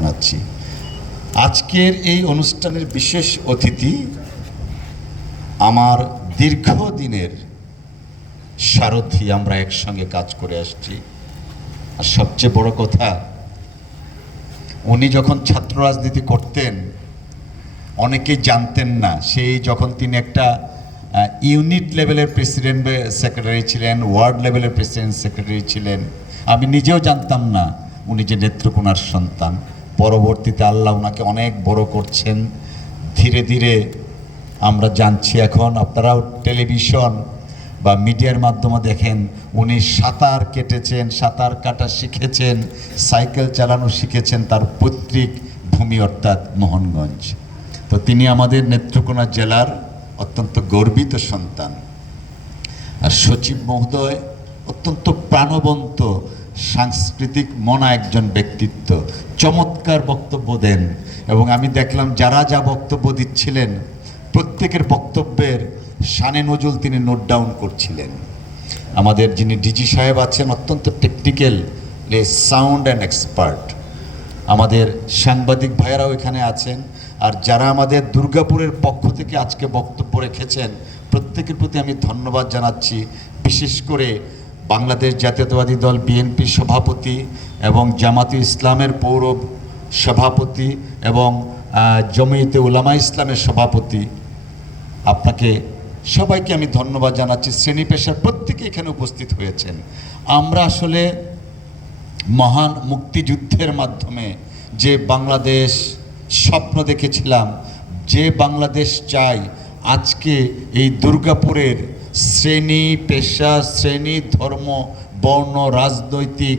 জানাচ্ছি। আজকের এই অনুষ্ঠানের বিশেষ অতিথি আমার দীর্ঘদিনের সারথি, আমরা একসঙ্গে কাজ করে আসছি। আর সবচেয়ে বড় কথা, উনি যখন ছাত্র রাজনীতি করতেন অনেকেই জানতেন না। সেই যখন তিনি একটা ইউনিট লেভেলের প্রেসিডেন্ট সেক্রেটারি ছিলেন, ওয়ার্ড লেভেলের প্রেসিডেন্ট সেক্রেটারি ছিলেন, আমি নিজেও জানতাম না উনি যে নেত্রকোনার সন্তান। পরবর্তীতে আল্লাহ ওনাকে অনেক বড় করছেন, ধীরে ধীরে আমরা জানছি। এখন আপনারাও টেলিভিশন বা মিডিয়ার মাধ্যমে দেখেন উনি সাঁতার কেটেছেন, সাঁতার কাটা শিখেছেন, সাইকেল চালানো শিখেছেন তার পৈতৃক ভূমি অর্থাৎ মোহনগঞ্জ। তো তিনি আমাদের নেত্রকোনা জেলার অত্যন্ত গর্বিত সন্তান। আর সচিব মহোদয় অত্যন্ত প্রাণবন্ত, সাংস্কৃতিক মনা একজন ব্যক্তিত্ব, চমৎকার বক্তব্য দেন। এবং আমি দেখলাম যারা যা বক্তব্য দিচ্ছিলেন প্রত্যেকের বক্তব্যের শানে নজুল তিনি নোট ডাউন করছিলেন। আমাদের যিনি ডিজি সাহেব আছেন অত্যন্ত টেকনিক্যাল, সাউন্ড অ্যান্ড এক্সপার্ট। আমাদের সাংবাদিক ভাইয়েরাও এখানে আছেন। আর যারা আমাদের দুর্গাপুরের পক্ষ থেকে আজকে বক্তব্য রেখেছেন প্রত্যেকের প্রতি আমি ধন্যবাদ জানাচ্ছি। বিশেষ করে বাংলাদেশ জাতীয়তাবাদী দল বিএনপি সভাপতি এবং জামাতে ইসলামের পৌর সভাপতি এবং জমিয়তে উলামা ইসলামের সভাপতি, আপনাকে সবাইকে আমি ধন্যবাদ জানাচ্ছি। শ্রেণী পেশার প্রত্যেকে এখানে উপস্থিত হয়েছেন। আমরা আসলে মহান মুক্তিযুদ্ধের মাধ্যমে যে বাংলাদেশ স্বপ্ন দেখেছিলাম, যে বাংলাদেশ চাই, আজকে এই দুর্গাপুরের শ্রেণী পেশা, শ্রেণী ধর্ম, বর্ণ, রাজনৈতিক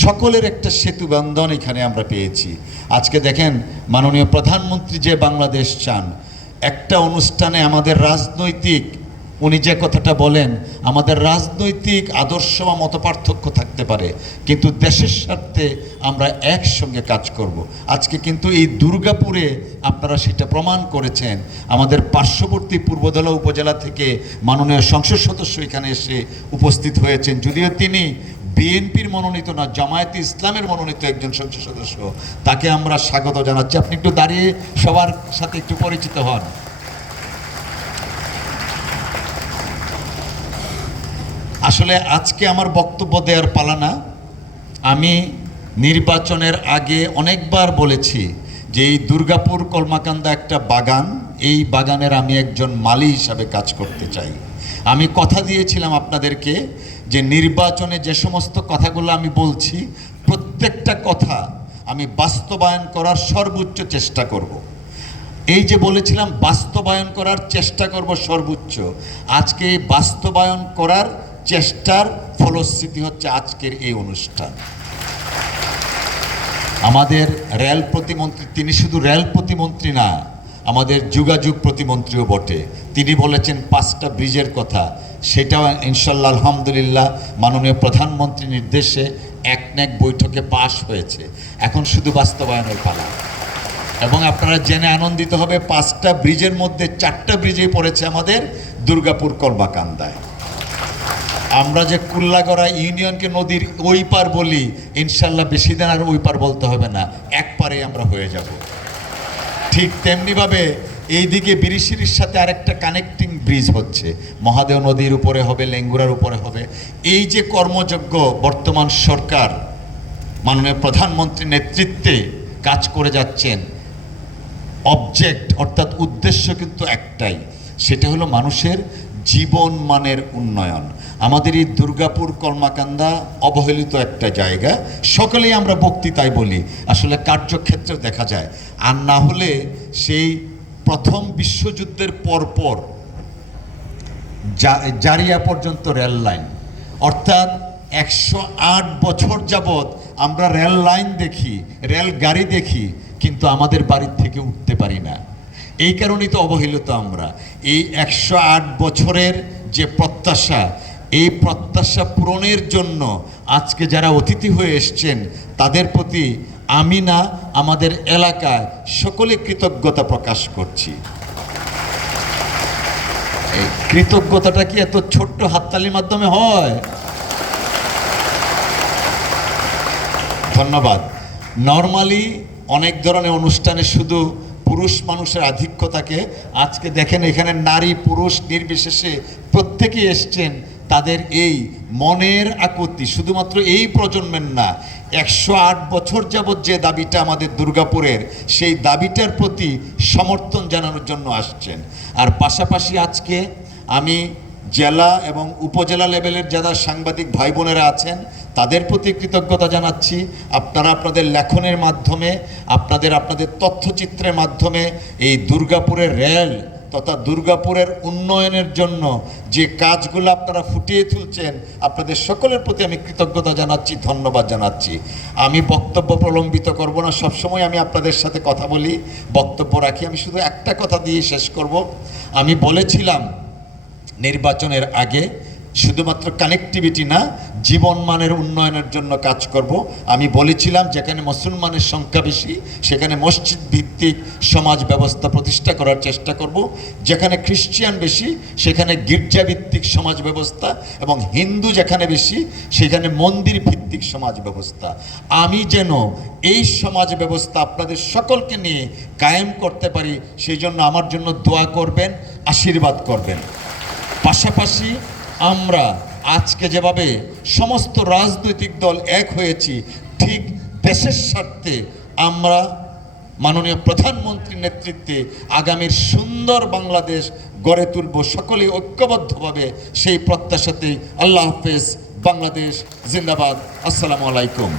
সকলের একটা সেতুবন্ধন এখানে আমরা পেয়েছি। আজকে দেখেন মাননীয় প্রধানমন্ত্রী যে বাংলাদেশ চান, একটা অনুষ্ঠানে আমাদের রাজনৈতিক, উনি যে কথাটা বলেন, আমাদের রাজনৈতিক আদর্শ বা মতপার্থক্য থাকতে পারে কিন্তু দেশের স্বার্থে আমরা একসঙ্গে কাজ করব। আজকে কিন্তু এই দুর্গাপুরে আপনারা সেটা প্রমাণ করেছেন। আমাদের পার্শ্ববর্তী পূর্বধলা উপজেলা থেকে মাননীয় সংসদ সদস্য এখানে এসে উপস্থিত হয়েছেন, যদিও তিনি বিএনপির মনোনীত না, জামায়াতে ইসলামের মনোনীত একজন সংসদ সদস্য। তাকে আমরা স্বাগত জানাচ্ছি। আপনি একটু দাঁড়িয়ে সবার সাথে একটু পরিচিত হন। আসলে আজকে আমার বক্তব্য দেওয়ার পালা না। আমি নির্বাচনের আগে অনেকবার বলেছি যে এই দুর্গাপুর কলমাকান্দা একটা বাগান, এই বাগানের আমি একজন মালি হিসাবে কাজ করতে চাই। আমি কথা দিয়েছিলাম আপনাদেরকে যে নির্বাচনে যে সমস্ত কথাগুলো আমি বলছি প্রত্যেকটা কথা আমি বাস্তবায়ন করার সর্বোচ্চ চেষ্টা করব। এই যে বলেছিলাম বাস্তবায়ন করার চেষ্টা করব সর্বোচ্চ, আজকে এই বাস্তবায়ন করার চেষ্টার ফলশ্রুতি হচ্ছে আজকের এই অনুষ্ঠান। আমাদের রেল প্রতিমন্ত্রী, তিনি শুধু রেল প্রতিমন্ত্রী না, আমাদের যোগাযোগ প্রতিমন্ত্রীও বটে। তিনি বলেছেন 5টা ব্রিজের কথা, সেটাও ইনশাল্লাহ আলহামদুলিল্লাহ মাননীয় প্রধানমন্ত্রীর নির্দেশে একনেক বৈঠকে পাশ হয়েছে। এখন শুধু বাস্তবায়নের পালা। এবং আপনারা জেনে আনন্দিত হবে 5টা ব্রিজের মধ্যে 4টা ব্রিজেই পড়েছে আমাদের দুর্গাপুর কলমাকান্দায়। আমরা যে কুল্লাগড়া ইউনিয়নকে নদীর ওই পার বলি, ইনশাল্লাহ বেশি দিন আর ওই পার বলতে হবে না, এক পারে আমরা হয়ে যাব। ঠিক তেমনিভাবে এইদিকে বিরিশিরির সাথে আরেকটা কানেক্টিং ব্রিজ হচ্ছে, মহাদেও নদীর উপরে হবে, লেঙ্গুরার উপরে হবে। এই যে কর্মযজ্ঞ বর্তমান সরকার মাননীয় প্রধানমন্ত্রীর নেতৃত্বে কাজ করে যাচ্ছেন, অবজেক্ট অর্থাৎ উদ্দেশ্য কিন্তু একটাই, সেটা হলো মানুষের জীবন মানের উন্নয়ন। আমাদের এই দুর্গাপুর কলমাকান্দা অবহেলিত একটা জায়গা, সকলেই আমরা বক্তৃতায় বলি, আসলে কার্যক্ষেত্রে দেখা যায়। আর না হলে সেই প্রথম বিশ্বযুদ্ধের পরপর জারিয়া পর্যন্ত রেল লাইন, অর্থাৎ 108 বছর যাবৎ আমরা রেল লাইন দেখি, রেল গাড়ি দেখি, কিন্তু আমাদের বাড়ির থেকে উঠতে পারি না। এই কারণেই তো অবহেলিত আমরা। এই 108 বছরের যে প্রত্যাশা, এই প্রত্যাশা পূরণের জন্য আজকে যারা অতিথি হয়ে এসছেন তাদের প্রতি আমি না, আমাদের এলাকায় সকলে কৃতজ্ঞতা প্রকাশ করছি। এই কৃতজ্ঞতাটা কি এত ছোট্ট হাততালির মাধ্যমে হয়? ধন্যবাদ। নর্মালি অনেক ধরনের অনুষ্ঠানে শুধু পুরুষ মানুষের আধিক্য থাকে, আজকে দেখেন এখানে নারী পুরুষ নির্বিশেষে প্রত্যেকেই এসছেন। তাদের এই মনের আকুতি শুধুমাত্র এই প্রজন্মের না, 108 বছর যাবৎ যে দাবিটা আমাদের দুর্গাপুরের, সেই দাবিটার প্রতি সমর্থন জানানোর জন্য আসছেন। আর পাশাপাশি আজকে আমি জেলা এবং উপজেলা লেভেলের যারা সাংবাদিক ভাই বোনেরা আছেন তাদের প্রতি কৃতজ্ঞতা জানাচ্ছি। আপনারা আপনাদের লেখনের মাধ্যমে, আপনাদের তথ্যচিত্রের মাধ্যমে এই দুর্গাপুরের রেল তথা দুর্গাপুরের উন্নয়নের জন্য যে কাজগুলো আপনারা ফুটিয়ে তুলছেন, আপনাদের সকলের প্রতি আমি কৃতজ্ঞতা জানাচ্ছি, ধন্যবাদ জানাচ্ছি। আমি বক্তব্য প্রলম্বিত করব না, সবসময় আমি আপনাদের সাথে কথা বলি, বক্তব্য রাখি। আমি শুধু একটা কথা দিয়ে শেষ করব। আমি বলেছিলাম নির্বাচনের আগে শুধুমাত্র কানেক্টিভিটি না, জীবনমানের উন্নয়নের জন্য কাজ করব। আমি বলেছিলাম যেখানে মুসলমানের সংখ্যা বেশি সেখানে মসজিদ ভিত্তিক সমাজ ব্যবস্থা প্রতিষ্ঠা করার চেষ্টা করব, যেখানে খ্রিস্টান বেশি সেখানে গির্জা ভিত্তিক সমাজ ব্যবস্থা, এবং হিন্দু যেখানে বেশি সেখানে মন্দির ভিত্তিক সমাজ ব্যবস্থা। আমি যেন এই সমাজ ব্যবস্থা আপনাদের সকলকে নিয়ে কায়েম করতে পারি, সেই জন্য আমার জন্য দোয়া করবেন, আশীর্বাদ করবেন। পাশাপাশি আমরা আজকে যেভাবে সমস্ত রাজনৈতিক দল এক হয়েছি, ঠিক দেশের স্বার্থে আমরা মাননীয় প্রধানমন্ত্রীর নেতৃত্বে আগামীর সুন্দর বাংলাদেশ গড়ে তুলব, সকলে ঐক্যবদ্ধভাবে। সেই প্রত্যাশাতেই আল্লাহ হাফেজ, বাংলাদেশ জিন্দাবাদ, আসসালামু আলাইকুম।